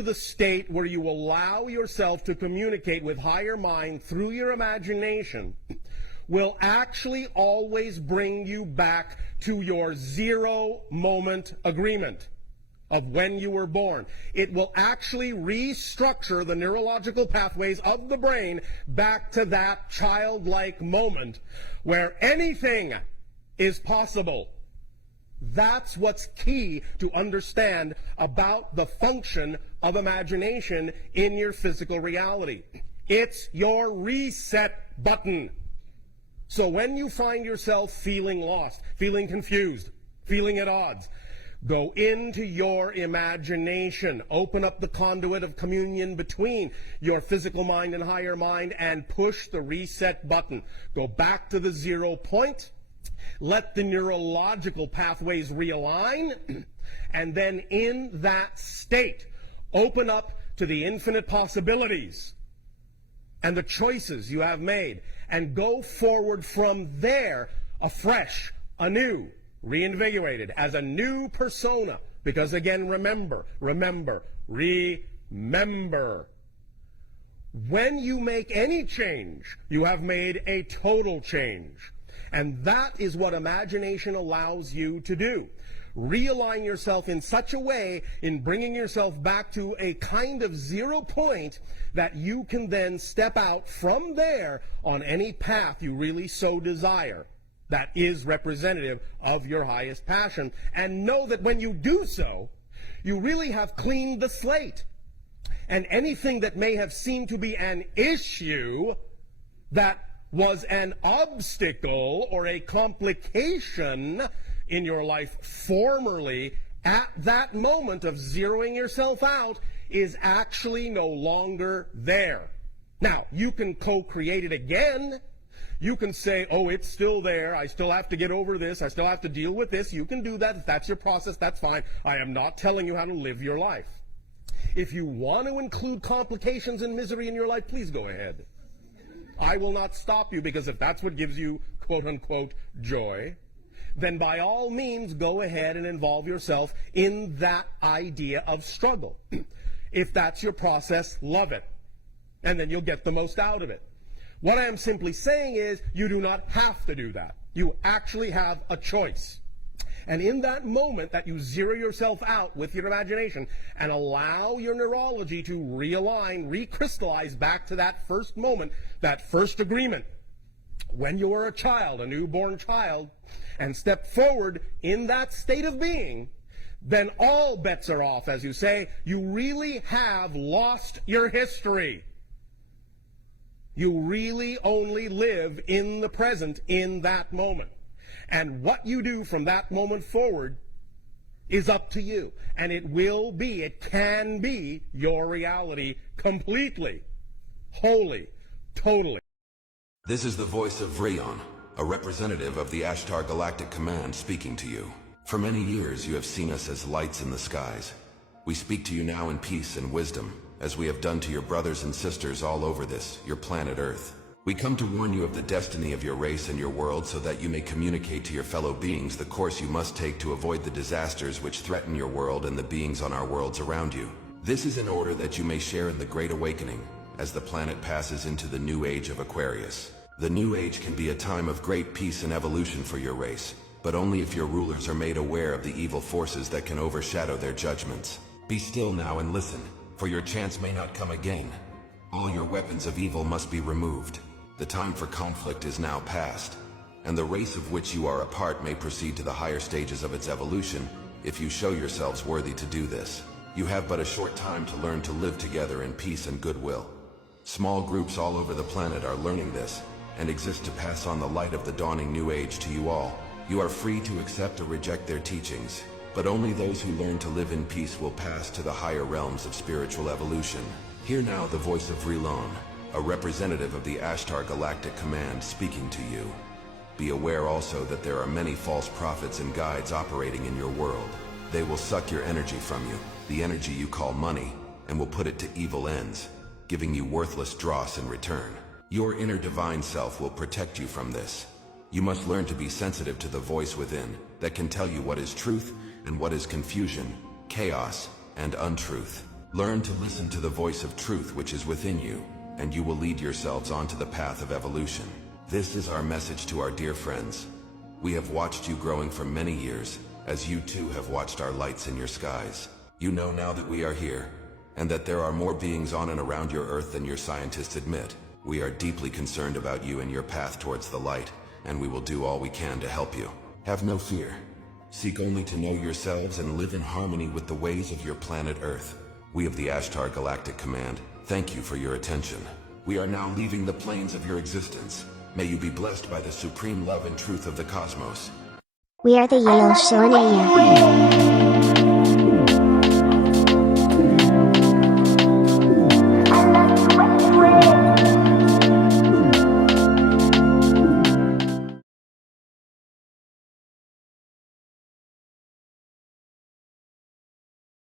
into the state where you allow yourself to communicate with higher mind through your imagination will actually always bring you back to your 0-moment agreement of when you were born. It will actually restructure the neurological pathways of the brain back to that childlike moment where anything is possible. That's what's key to understand about the function of imagination in your physical reality. It's your reset button. So when you find yourself feeling lost, feeling confused, feeling at odds, go into your imagination. Open up the conduit of communion between your physical mind and higher mind and push the reset button. Go back to the 0 point. Let the neurological pathways realign. And then in that state, open up to the infinite possibilities and the choices you have made, and go forward from there afresh, anew, reinvigorated, as a new persona. Because again, remember. When you make any change, you have made a total change. And that is what imagination allows you to do. Realign yourself in such a way in bringing yourself back to a kind of 0 point that you can then step out from there on any path you really so desire that is representative of your highest passion. And know that when you do so, you really have cleaned the slate. And anything that may have seemed to be an issue, that was an obstacle or a complication in your life formerly, at that moment of zeroing yourself out, is actually no longer there. Now, you can co-create it again. You can say, oh, it's still there. I still have to get over this. I still have to deal with this. You can do that. If that's your process, that's fine. I am not telling you how to live your life. If you want to include complications and misery in your life, please go ahead. I will not stop you, because if that's what gives you, quote-unquote, joy, then by all means go ahead and involve yourself in that idea of struggle. If that's your process, love it. And then you'll get the most out of it. What I am simply saying is you do not have to do that. You actually have a choice. And in that moment that you zero yourself out with your imagination and allow your neurology to realign, recrystallize back to that first moment, that first agreement, when you were a child, a newborn child, and step forward in that state of being, then all bets are off, as you say. You really have lost your history. You really only live in the present in that moment. And what you do from that moment forward is up to you. And it will be, it can be your reality completely, wholly, totally. This is the voice of Rayon, a representative of the Ashtar Galactic Command, speaking to you. For many years you have seen us as lights in the skies. We speak to you now in peace and wisdom, as we have done to your brothers and sisters all over this, your planet Earth. We come to warn you of the destiny of your race and your world, so that you may communicate to your fellow beings the course you must take to avoid the disasters which threaten your world and the beings on our worlds around you. This is in order that you may share in the Great Awakening, as the planet passes into the new age of Aquarius. The new age can be a time of great peace and evolution for your race, but only if your rulers are made aware of the evil forces that can overshadow their judgments. Be still now and listen, for your chance may not come again. All your weapons of evil must be removed. The time for conflict is now past, and the race of which you are a part may proceed to the higher stages of its evolution if you show yourselves worthy to do this. You have but a short time to learn to live together in peace and goodwill. Small groups all over the planet are learning this, and exist to pass on the light of the dawning new age to you all. You are free to accept or reject their teachings, but only those who learn to live in peace will pass to the higher realms of spiritual evolution. Hear now the voice of Rilon, a representative of the Ashtar Galactic Command, speaking to you. Be aware also that there are many false prophets and guides operating in your world. They will suck your energy from you, the energy you call money, and will put it to evil ends, giving you worthless dross in return. Your inner divine self will protect you from this. You must learn to be sensitive to the voice within that can tell you what is truth and what is confusion, chaos, and untruth. Learn to listen to the voice of truth which is within you, and you will lead yourselves onto the path of evolution. This is our message to our dear friends. We have watched you growing for many years, as you too have watched our lights in your skies. You know now that we are here, and that there are more beings on and around your Earth than your scientists admit. We are deeply concerned about you and your path towards the light, and we will do all we can to help you. Have no fear. Seek only to know yourselves and live in harmony with the ways of your planet Earth. We of the Ashtar Galactic Command thank you for your attention. We are now leaving the planes of your existence. May you be blessed by the supreme love and truth of the cosmos. We are the Yellow Shornaya.